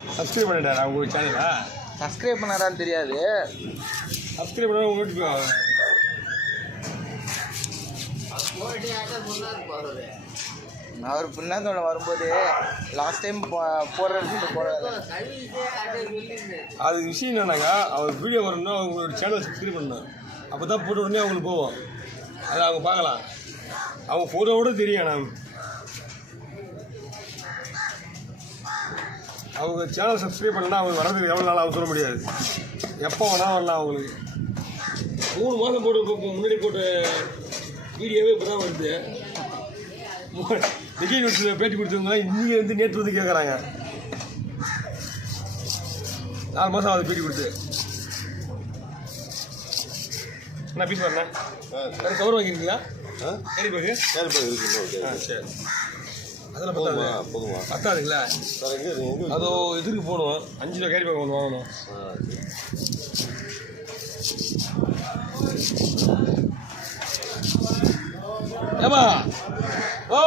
Subscribe பண்ணிட்டாரா உங்கள் சேனலா? Subscribe பண்ணாரான்னு தெரியாது. Subscribe பண்ணால் உங்களுக்கு அவர் பின்னாந்தோட வரும்போது லாஸ்ட் டைம் போடுறது போடுறது. அது விஷயம் என்னன்னாக்கா அவர் வீடியோ வரணும்னா அவங்களோட சேனல் சப்ஸ்கிரைப் பண்ணணும். அப்போ தான் போட்ட உடனே அவங்களுக்கு போவோம். அதை அவங்க பார்க்கலாம். அவங்க ஃபோட்டோவோட தெரியும். நான் அவங்க சேனல் சப்ஸ்கிரைப் பண்ணலாம். அவங்க வர்றதுக்கு எவ்வளோ நாள் ஆகும் சொல்ல முடியாது. எப்போ வேணால் வரலாம். அவங்களுக்கு 3 மாதம் போட்டு முன்னாடி போட்ட வீடியோவே இப்போ தான் வருது. விஜய் நியூஸில் பேட்டி கொடுத்தவங்க இன்றைக்கி வந்து நேற்று வந்து கேட்குறாங்க. 4 மாதம் ஆகுது பேட்டி கொடுத்து. என்ன பீஸ் வரேன் கவர் வாங்கியிருக்கீங்களா? கேரி பேக்கு இருக்கு. சரி, அதில் போதுமா? பத்தாதுங்களா? அதோ இதுக்கு போகணும். 5 கிலோ கேரி பேக் ஒன்று வாங்கணும். ஏமா ஓ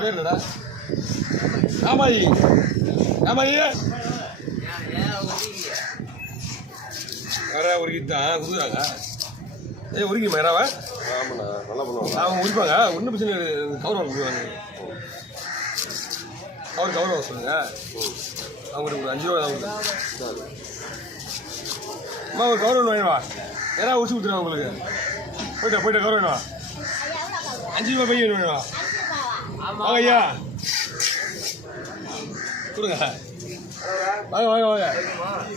பேர் என்னடா? ஆமாயி வேற உருக்கிட்டு தான் குதுறாங்க. உருக்கி மேராவா? ஆமாண்ணா, நல்லா பண்ணுவாங்க. அவங்க உரிப்பாங்க. ஒன்றும் பிரச்சனை கவர் வாங்க கொடுவாங்க. கவர் வாங்க சொல்லுங்க. அவங்களுக்கு ஒரு 5 ரூபா தான். அம்மா ஒரு கவர் ஒன்று வாங்கிடுவா. யாராவது உரிச்சு கொடுத்துருவா உங்களுக்கு. போயிட்டா கவர் வேணுவா. 5 ரூபா பையன் வேணுவா. வாங்க ஐயா கொடுங்க. வாங்க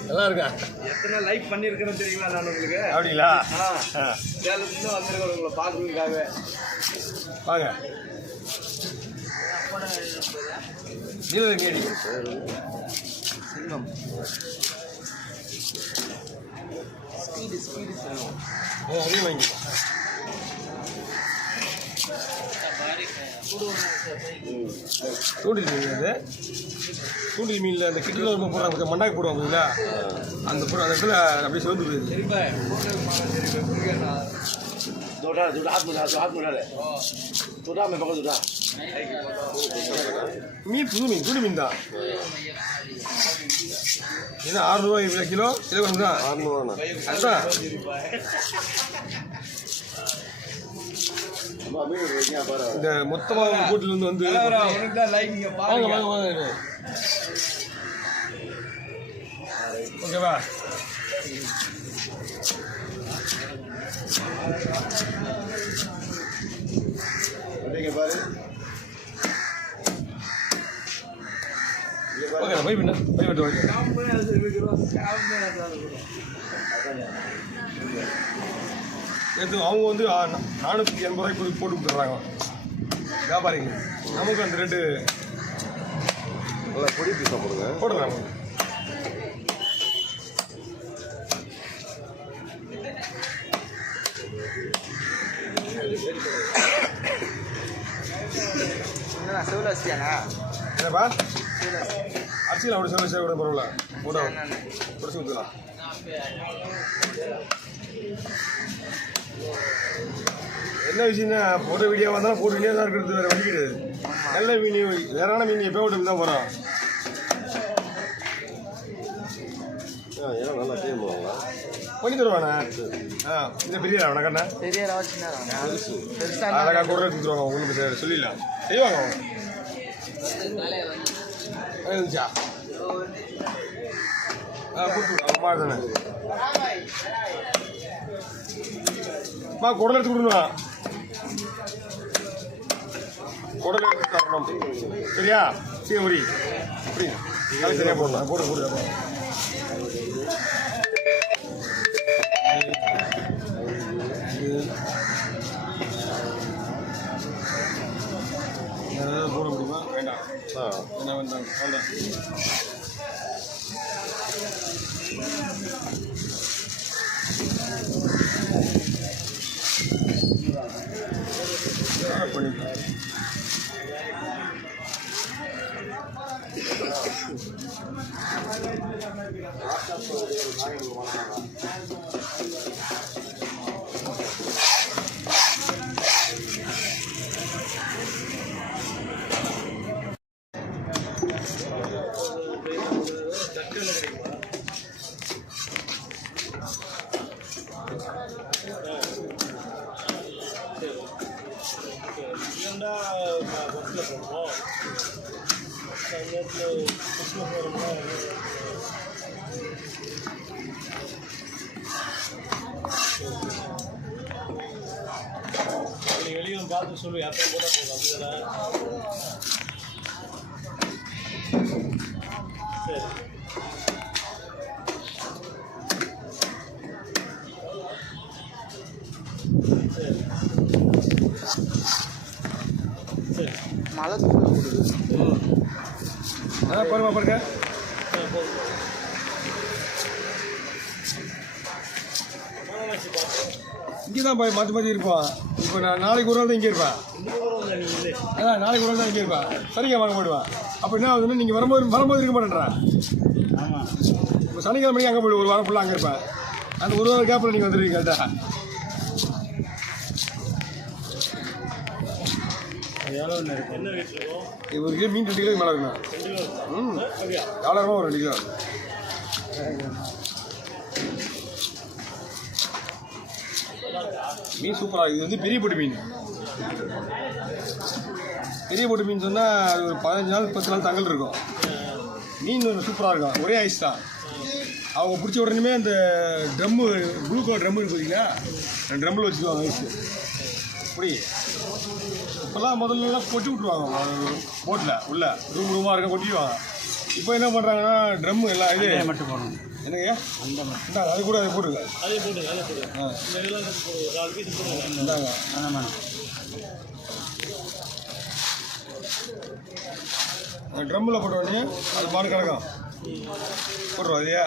நல்லா இருக்கா? எத்தனை லைக் பண்ணியிருக்கேன்னு தெரியுங்களா நான் உங்களுக்கு? அப்படிங்களா? சேலத்துலேருந்து வந்திருக்கேன் உங்களை பார்க்குறதுக்காக. வாங்க நீலகிரி செல்வம் ஸ்பீடு செல்வம் அதையும் வாங்கி தூண்டில் மீன். அது தூண்டில் மீனில் அந்த கிட்டில் ஒரு போடுறாங்க, மண்டாக்கு போடுவாங்க இல்லைங்களா? அந்த இடத்துல அப்படியே சிவந்து போயிடுது. மீன் புது மீன், தூண்டி மீன் தான். ஏன்னா 6 ரூபாய் இவ்வளோ கிலோ தான். 600 அதுதான். இந்த மொத்தமாக கூட்டில் வந்து வாங்க ஓகேவா? ஓகே பை விட்டு எடுத்து அவங்க வந்து 480 ரூபாய்க்கு போட்டு கொடுத்துட்றாங்க வியாபாரிங்க. நமக்கு அந்த ரேட்டு நல்லா பொடி பீஸாக போடுறாங்க. என்னப்பா அரிசியில் அப்படி செவ்வளோ கூட பரவாயில்ல. போட்டோ பிடிச்சி கொடுத்துக்கலாம். என்ன விஷயம்னா போட்ட வீடியோ வந்தாலும் போட்டு வீடியோ தான் இருக்கிறது. வேறு வழி கிடையாது. நல்ல மீன் வேறான மீன் எப்போ விட்டு தான் போகிறோம். நல்லா க்ளீன் பண்ணுவாங்களா? பண்ணி தருவாண்ணா. இந்த பெரிய ராவணா கண்ணா? பெரிய அழகாக கூட கொடுத்துருவாங்க. உங்களுக்கு சொல்லிடலாம் செய்வாங்க. அவங்க இருந்துச்சா கொடுத்துருவாங்க. தானே குடல் எடுத்து கொடுக்கணுமா? குடல் எடுத்து தரணும். சரியா? சரி ஒரி அப்படிங்க அது சரியா போடலாம். போடு போட முடியுமா? வேண்டாம். என்ன வேண்டாம் பண்ணிக்கலாம். வெளியும் பார்த்து சொல்லு யார்கிட்ட போட்டால் போதும் அப்படிதானே? சரி சரி மழை கொடுக்குது. அதான் பாருமா பாருங்க. இங்கே தான் மாற்றி மாற்றி இருப்பான். இப்போ நான் நாளைக்கு ஒரு நாள் தான் இங்கே இருப்பேன். அதான் நாளைக்கு ஒரு நாள் தான் இங்கே இருப்பேன். சரிங்க வாங்க போயிடுவேன். அப்போ என்ன ஆகுதுன்னா நீங்கள் வரும்போது இருக்க மாட்டேன்றேன். ஆமாம், இப்போ சனிக்கிழமை அங்கே போய்டு ஒரு வாரம் ஃபுல்லாக அங்கே இருப்பேன். அந்த ஒரு வாரம் கேப்பில் நீங்கள் வந்துடுவீங்க கரெக்டாக. இவருக்கு மீன் 2 கிலோ மேலே இருக்குண்ணா. எவ்வளோ ஒரு 2 கிலோ. மீன் சூப்பராக. இது வந்து பெரிய போட்டு மீன். பெரிய போட்டு மீன் சொன்னால் அது ஒரு 15 நாள் 10 நாள் தங்கல் இருக்கும். மீன் சூப்பராக இருக்கும். ஒரே ஐஸ் தான். அவங்க பிடிச்ச உடனே அந்த ட்ரம்மு ப்ளூ கலர் ட்ரம்மு இருக்கு பார்த்தீங்களா, அந்த ட்ரம்மில் வச்சுக்குவாங்க ஐஸு. அப்படி இப்போல்லாம் முதல்லலாம் கொட்டி விட்ருவாங்க போட்டில் உள்ள ரூமாக இருக்க கொட்டிடுவாங்க. இப்போ என்ன பண்ணுறாங்கன்னா ட்ரம்மு எல்லாம் இது மட்டும் போடணும். என்னங்க அது கூட அதை போட்டுருங்க. இந்தாங்க ட்ரம்மில் போட்ட உடனே அது மாடு கிடக்கும் போட்டுருவோம் இல்லையா.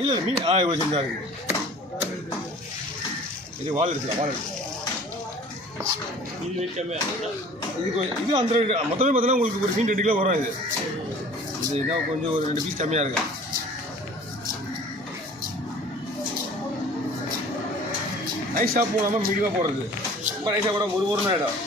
இல்லை மீன் இவ்வளோ சின்னதாக இருக்குது. இது வால் எடுத்துக்கலாம். வால் எடுத்து இது அந்த மொத்தமே பார்த்தீங்கன்னா உங்களுக்கு ஒரு மீன் 2 கிலோ வரும். இது என்ன கொஞ்சம் ஒரு 2 பீஸ் கம்மியாக இருக்கு. நைஸாக போடாமல் மீடியமாக போடுறது. ரொம்ப நைஸாக போட ஒரு நாள் இடம்.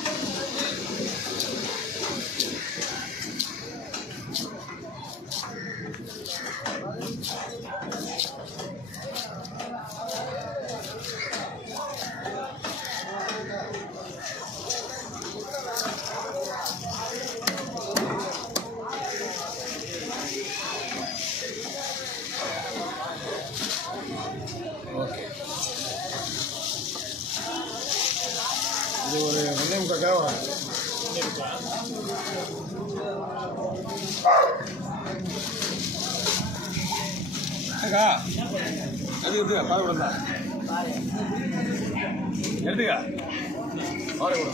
ஓகே, இது ஒரு 1.25 கிலோ வரும். அக்கா அது எடுத்துக்கா, பால் கூட தான் எடுத்துக்கா, பால் கூட.